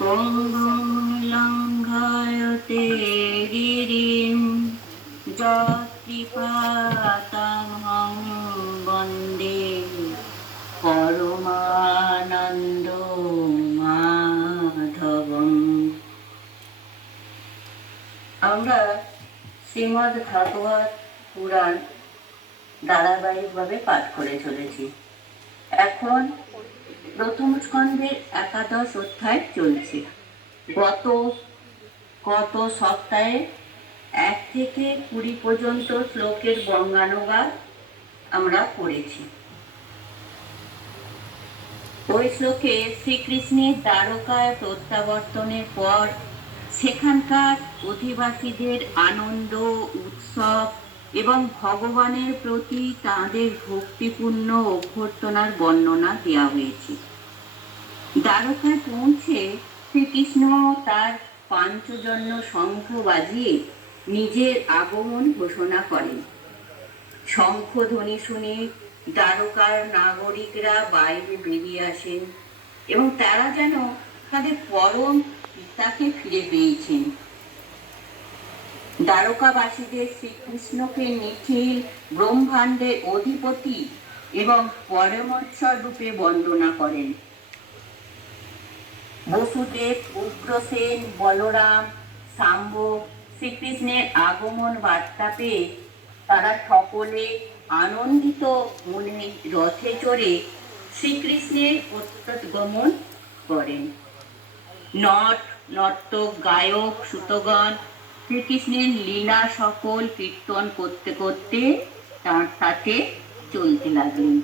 পঙ্গুং লঙ্ঘয়তে গিরিম যৎকৃপাতমহং বন্দে পরমানন্দ মাধবম। আমরা শ্রীমদ্ ভাগবত পুরাণ ধারাবাহিকভাবে পাঠ করে চলেছি। এখন প্রথম স্কন্ধের 11 অধ্যায় চলছে। গত সপ্তাহে 1 থেকে 20 পর্যন্ত শ্লোকের বঙ্গানুবাদ আমরা পড়েছি। ওই শ্লোকে শ্রীকৃষ্ণের দ্বারকায় প্রত্যাবর্তনের পর সেখানকার অধিবাসীদের আনন্দ উৎসব এবং ভগবানের প্রতি তাঁদের ভক্তিপূর্ণ অভ্যর্থনার বর্ণনা দেওয়া হয়েছে। দ্বারকায় পৌঁছে শ্রীকৃষ্ণ তার পাঞ্চজন্য শঙ্খ বাজিয়ে নিজের আগমন ঘোষণা করেন। শঙ্খধ্বনি শুনে দ্বারকার নাগরিকরা বাইরে বেরিয়ে আসেন এবং তারা যেন তাদের পরম পিতাকে ফিরে পেয়েছেন। দ্বারকাবাসীদের শ্রীকৃষ্ণকে নিখিল ব্রহ্মাণ্ডের অধিপতি এবং পরমেশ্বর রূপে বন্দনা করেন। বসুদেব, উগ্রসেন, বলরাম, শাম্ব শ্রীকৃষ্ণের আগমন বার্তা পেয়ে তারা সকলে আনন্দিত মনে রথে চড়ে শ্রীকৃষ্ণের প্রত্যগমন করেন। নর্তক, গায়ক, সুতগণ শ্রীকৃষ্ণের লীলা সকল কীর্তন করতে করতে তার সাথে চলতে লাগলেন।